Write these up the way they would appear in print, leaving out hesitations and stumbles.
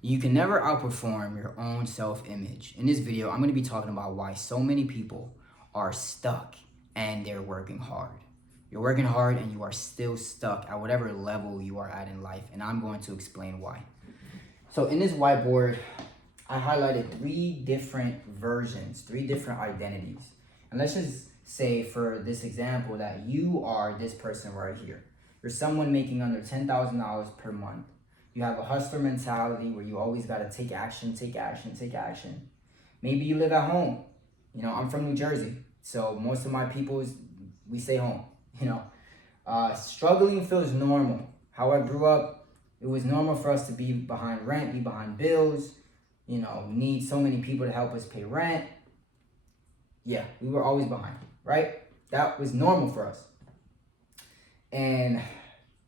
You can never outperform your own self-image. In this video, I'm going to be talking about why so many people are stuck and they're working hard. You're working hard and you are still stuck at whatever level you are at in life, and I'm going to explain why. So in this whiteboard, I highlighted three different versions, three different identities. And let's just say for this example that you are this person right here. You're someone making under $10,000 per month. You have a hustler mentality where you always got to take action, take action, take action. Maybe you live at home. I'm from New Jersey, so most of my people, we stay home. Struggling feels normal. How I grew up, it was normal for us to be behind rent, be behind bills, need so many people to help us pay rent. Yeah, we were always behind, right? That was normal for us. And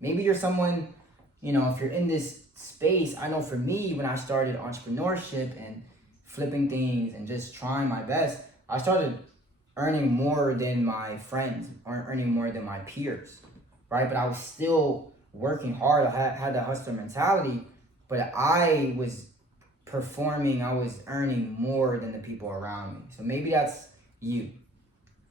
maybe you're someone, if you're in this space, I know for me, when I started entrepreneurship and flipping things and just trying my best, I started earning more than my friends, or earning more than my peers, right? But I was still working hard. I had the hustler mentality, but I was performing, I was earning more than the people around me. So maybe that's you.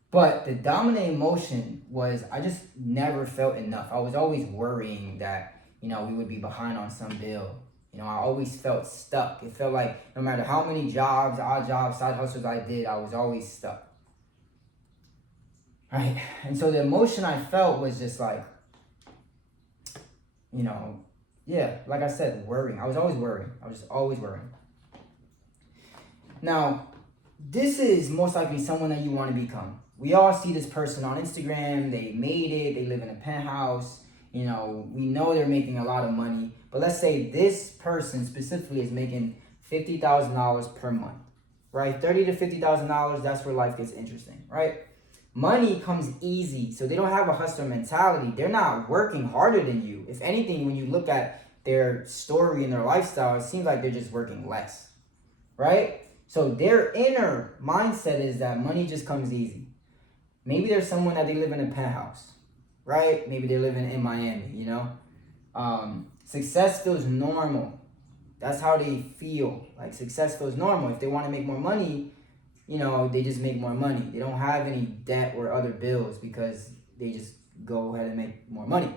But the dominant emotion was I just never felt enough. I was always worrying that, we would be behind on some bill. I always felt stuck. It felt like no matter how many jobs, odd jobs, side hustles I did, I was always stuck. Right? And so the emotion I felt was just like, like I said, worrying. I was always worrying. I was always worrying. Now, this is most likely someone that you want to become. We all see this person on Instagram. They made it. They live in a penthouse. We know they're making a lot of money. But let's say this person specifically is making $50,000 per month, right? $30,000 to $50,000. That's where life gets interesting, right? Money comes easy. So they don't have a hustler mentality. They're not working harder than you. If anything, when you look at their story and their lifestyle, it seems like they're just working less, right? So their inner mindset is that money just comes easy. Maybe there's someone that they live in a penthouse, right? Maybe they're living in Miami, Success feels normal. That's how they feel. Like success feels normal. If they want to make more money, they just make more money. They don't have any debt or other bills because they just go ahead and make more money,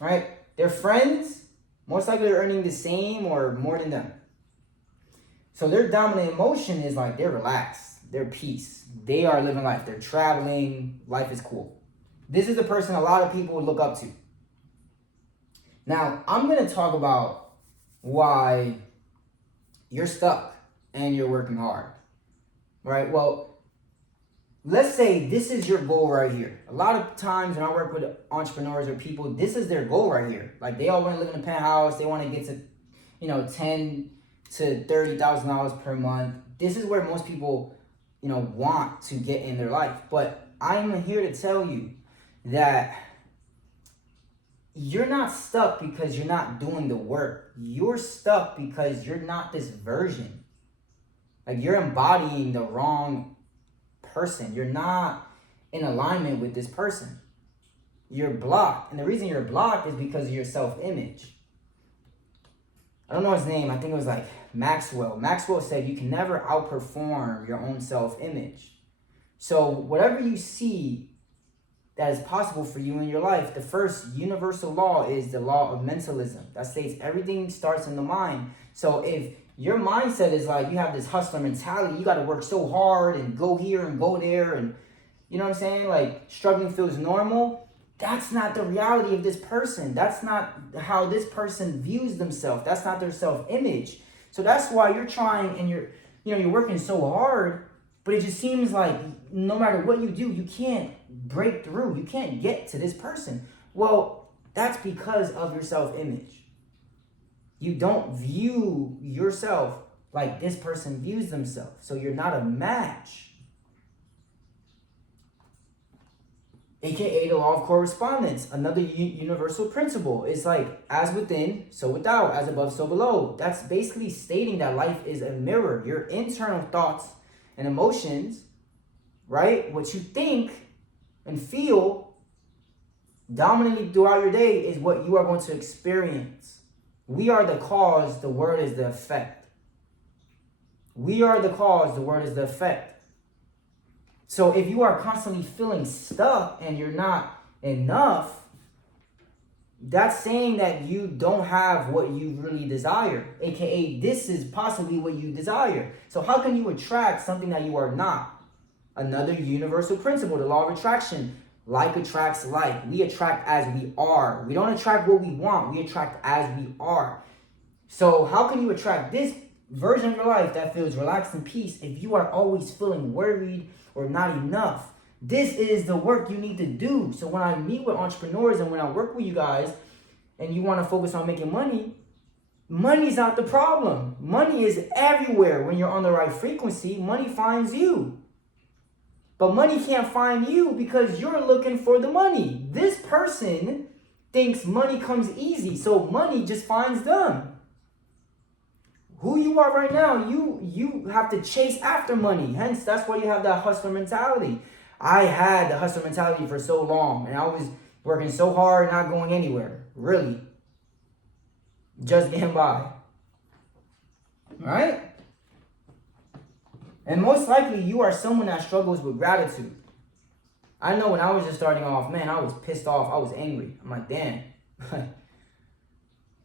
right? Their friends, most likely they're earning the same or more than them. So their dominant emotion is like they're relaxed, they're peace. They are living life. They're traveling. Life is cool. This is the person a lot of people would look up to. Now, I'm going to talk about why you're stuck and you're working hard, right? Well, let's say this is your goal right here. A lot of times when I work with entrepreneurs or people, this is their goal right here. Like they all want to live in a penthouse. They want to get to, $10,000 to $30,000 per month. This is where most people, want to get in their life. But I'm here to tell you that you're not stuck because you're not doing the work. You're stuck because you're not this version. Like you're embodying the wrong person. You're not in alignment with this person. You're blocked. And the reason you're blocked is because of your self-image. I don't know his name. I think it was like Maxwell. Maxwell said you can never outperform your own self-image. So whatever you see that is possible for you in your life, the first universal law is the law of mentalism. That states everything starts in the mind. So if your mindset is like you have this hustler mentality, you got to work so hard and go here and go there, and you know what I'm saying? Like struggling feels normal. That's not the reality of this person. That's not how this person views themselves. That's not their self-image. So that's why you're trying and you're working so hard, but it just seems like no matter what you do, you can't break through. You can't get to this person. Well, that's because of your self-image. You don't view yourself like this person views themselves. So you're not a match. AKA the law of correspondence, another universal principle. It's like as within, so without, as above, so below. That's basically stating that life is a mirror. Your internal thoughts and emotions, right? What you think and feel dominantly throughout your day is what you are going to experience. We are the cause, the word is the effect. We are the cause, the word is the effect. So if you are constantly feeling stuck and you're not enough, that's saying that you don't have what you really desire, aka this is possibly what you desire. So how can you attract something that you are not? Another universal principle, the law of attraction. Like attracts like. We attract as we are. We don't attract what we want. We attract as we are. So how can you attract this version of your life that feels relaxed and peace if you are always feeling worried or not enough? This is the work you need to do. So when I meet with entrepreneurs and when I work with you guys and you want to focus on making money, money is not the problem. Money is everywhere. When you're on the right frequency, money finds you. But money can't find you because you're looking for the money. This person thinks money comes easy, so money just finds them. Who you are right now, you have to chase after money. Hence, that's why you have that hustler mentality. I had the hustler mentality for so long, and I was working so hard, not going anywhere. Really. Just getting by. Right? And most likely, you are someone that struggles with gratitude. I know when I was just starting off, man, I was pissed off. I was angry. I'm like, damn.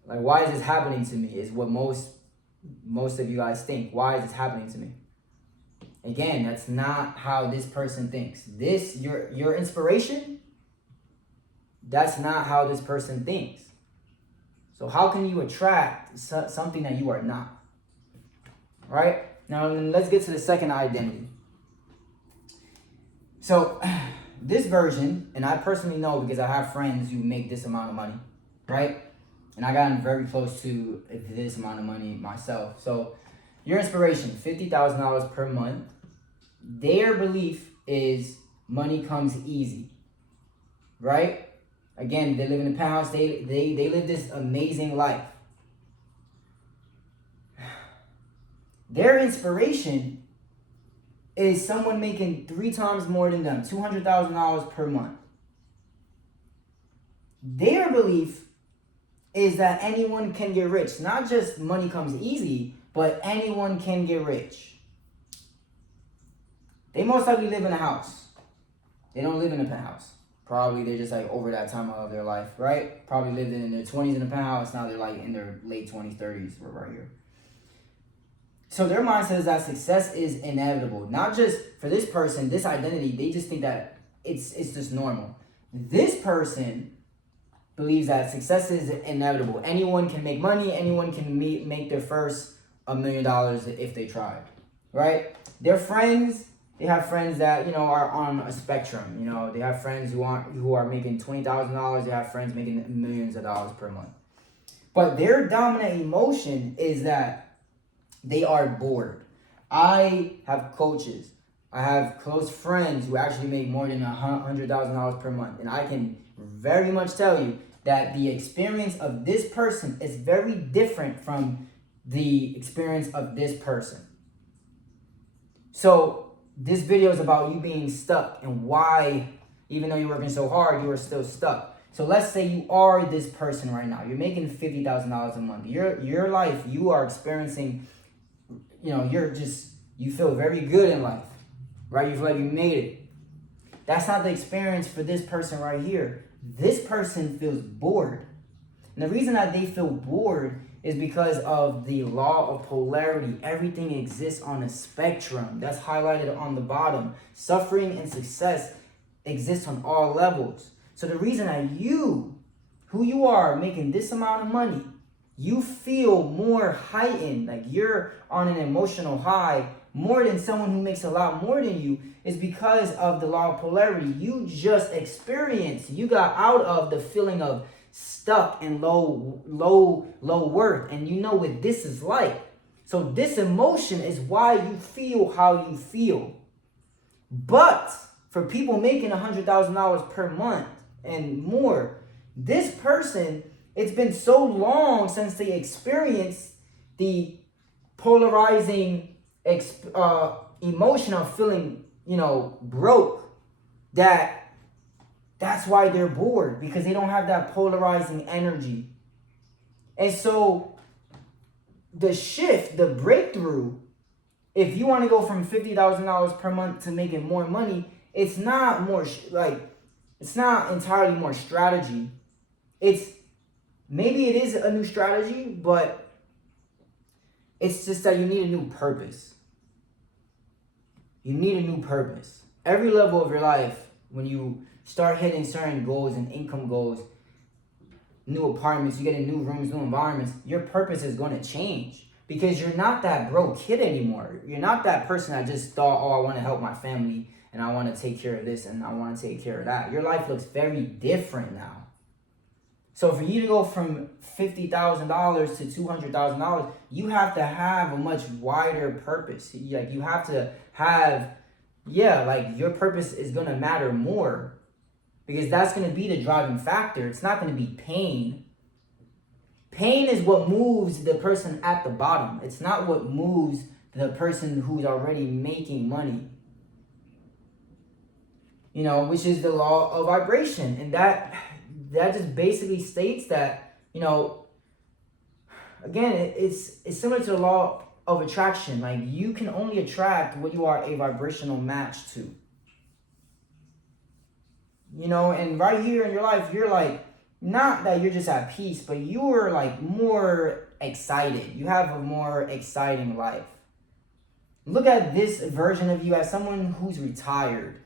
Like, why is this happening to me? Is what most of you guys think. Why is this happening to me? Again, that's not how this person thinks. This, your inspiration, that's not how this person thinks. So how can you attract something that you are not? Right? Now, let's get to the second identity. So, this version, and I personally know because I have friends who make this amount of money, right? And I gotten very close to this amount of money myself. So, your inspiration, $50,000 per month. Their belief is money comes easy, right? Again, they live in a penthouse. They live this amazing life. Their inspiration is someone making 3 times more than them, $200,000 per month. Their belief is that anyone can get rich. Not just money comes easy, but anyone can get rich. They most likely live in a house. They don't live in a penthouse. Probably they're just like over that time of their life, right? Probably lived in their 20s in a penthouse. Now they're like in their late 20s, 30s. We're right here. So their mindset is that success is inevitable. Not just for this person, this identity, they just think that it's just normal. This person believes that success is inevitable. Anyone can make money. Anyone can make their first $1 million if they try, right? Their friends, they have friends that, are on a spectrum. They have friends who are making $20,000. They have friends making millions of dollars per month. But their dominant emotion is that they are bored. I have coaches. I have close friends who actually make more than $100,000 per month. And I can very much tell you that the experience of this person is very different from the experience of this person. So this video is about you being stuck and why, even though you're working so hard, you are still stuck. So let's say you are this person right now. You're making $50,000 a month. Your life, you are experiencing, you feel very good in life, right? You feel like you made it. That's not the experience for this person right here. This person feels bored. And the reason that they feel bored is because of the law of polarity. Everything exists on a spectrum. That's highlighted on the bottom. Suffering and success exists on all levels. So the reason that who you are making this amount of money, you feel more heightened, like you're on an emotional high more than someone who makes a lot more than you, is because of the law of polarity. You just experienced, you got out of the feeling of stuck and low worth, and you know what this is like. So this emotion is why you feel how you feel. But for people making $100,000 per month and more, this person, it's been so long since they experienced the polarizing emotion of feeling, broke, that's why they're bored, because they don't have that polarizing energy. And so the shift, the breakthrough, if you want to go from $50,000 per month to making more money, it's not more it's not entirely more strategy. It's maybe it is a new strategy, but it's just that you need a new purpose. You need a new purpose. Every level of your life, when you start hitting certain goals and income goals, new apartments, you get in new rooms, new environments, your purpose is going to change because you're not that broke kid anymore. You're not that person that just thought, oh, I want to help my family and I want to take care of this and I want to take care of that. Your life looks very different now. So for you to go from $50,000 to $200,000, you have to have a much wider purpose. Like you have to have, like your purpose is going to matter more because that's going to be the driving factor. It's not going to be pain. Pain is what moves the person at the bottom. It's not what moves the person who's already making money. You know, which is the law of vibration. And that just basically states that, you know, again, it's similar to the law of attraction. Like you can only attract what you are a vibrational match to. You know, and right here in your life, you're like, not that you're just at peace, but you're like more excited. You have a more exciting life. Look at this version of you as someone who's retired.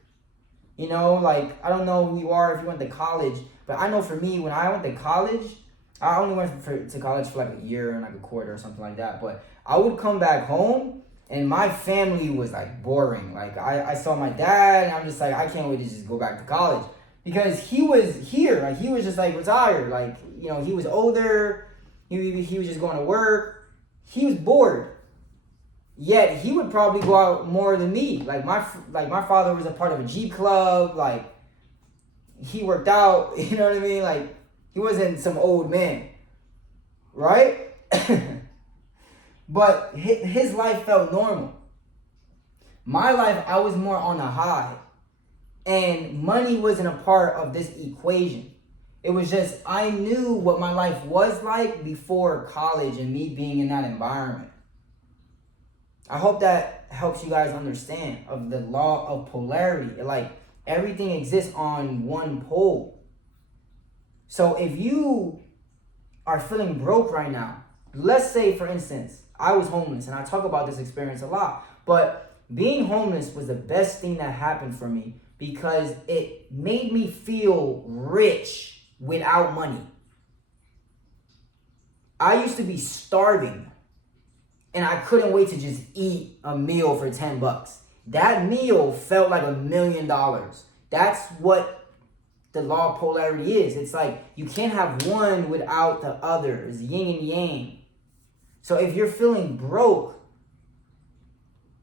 You know, like, I don't know who you are if you went to college, but I know for me, when I went to college, I only went to college for like a year and like a quarter or something like that. But I would come back home and my family was like boring. Like I saw my dad and I'm just like, I can't wait to just go back to college. Because he was here, like he was just like retired. Like, you know, he was older, he was just going to work. He was bored. Yet he would probably go out more than me. Like my father was a part of a Jeep club. Like he worked out. You know what I mean? Like he wasn't some old man, right? But his life felt normal. My life, I was more on a high, and money wasn't a part of this equation. It was just I knew what my life was like before college and me being in that environment. I hope that helps you guys understand of the law of polarity. Like everything exists on one pole. So if you are feeling broke right now, let's say for instance, I was homeless and I talk about this experience a lot, but being homeless was the best thing that happened for me because it made me feel rich without money. I used to be starving. And I couldn't wait to just eat a meal for $10. That meal felt like $1 million. That's what the law of polarity is. It's like you can't have one without the other. It's yin and yang. So if you're feeling broke,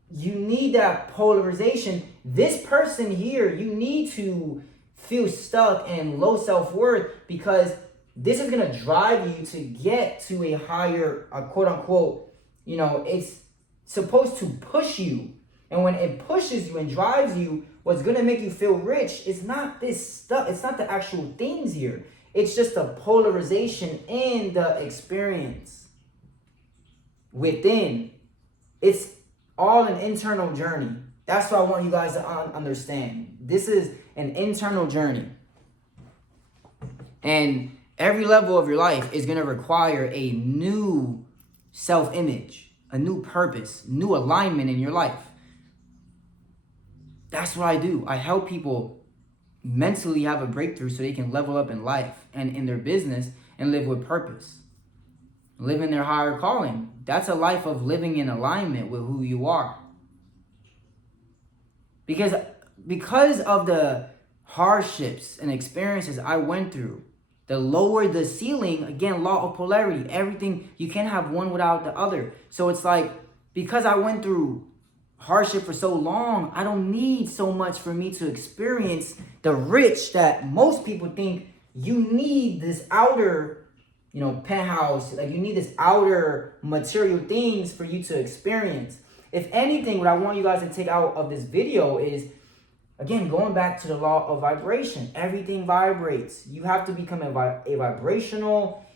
you need that polarization. This person here, you need to feel stuck and low self-worth because this is going to drive you to get to a higher, quote unquote, you know, it's supposed to push you. And when it pushes you and drives you, what's going to make you feel rich is not this stuff. It's not the actual things here. It's just the polarization in the experience within. It's all an internal journey. That's what I want you guys to understand. This is an internal journey. And every level of your life is going to require a new self-image, a new purpose, new alignment in your life. That's what I do. I help people mentally have a breakthrough so they can level up in life and in their business and live with purpose. Live in their higher calling. That's a life of living in alignment with who you are. Because of the hardships and experiences I went through, the lower the ceiling, again, law of polarity, everything, you can't have one without the other. So it's like, because I went through hardship for so long, I don't need so much for me to experience the rich that most people think you need this outer, you know, penthouse, like you need this outer material things for you to experience. If anything, what I want you guys to take out of this video is, again, going back to the law of vibration, everything vibrates. You have to become a vibrational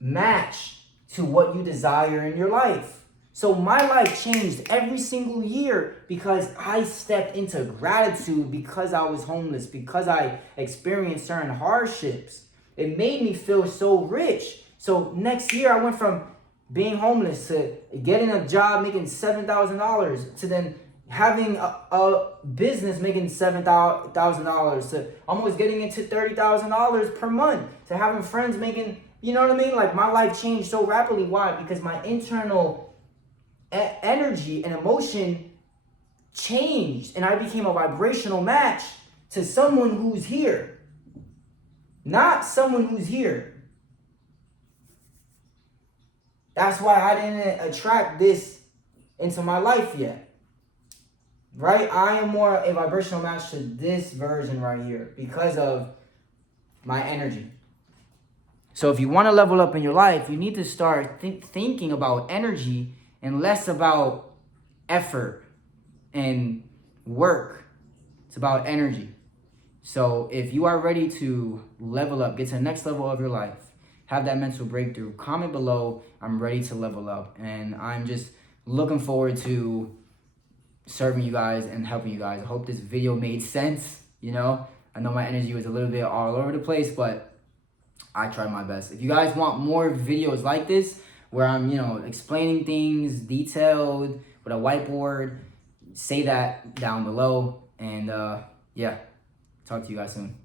match to what you desire in your life. So my life changed every single year because I stepped into gratitude, because I was homeless, because I experienced certain hardships. It made me feel so rich. So next year I went from being homeless to getting a job making $7,000 to then having a business making $7,000 to almost getting into $30,000 per month to having friends making, you know what I mean? Like my life changed so rapidly. Why? Because my internal energy and emotion changed and I became a vibrational match to someone who's here, not someone who's here. That's why I didn't attract this into my life yet. Right? I am more a vibrational match to this version right here because of my energy. So if you want to level up in your life, you need to start thinking about energy and less about effort and work. It's about energy. So if you are ready to level up, get to the next level of your life, have that mental breakthrough, comment below, I'm ready to level up. And I'm just looking forward to serving you guys and helping you guys. I hope this video made sense. You know, I know my energy was a little bit all over the place, but I tried my best. If you guys want more videos like this, where I'm, explaining things detailed with a whiteboard, say that down below. And yeah, talk to you guys soon.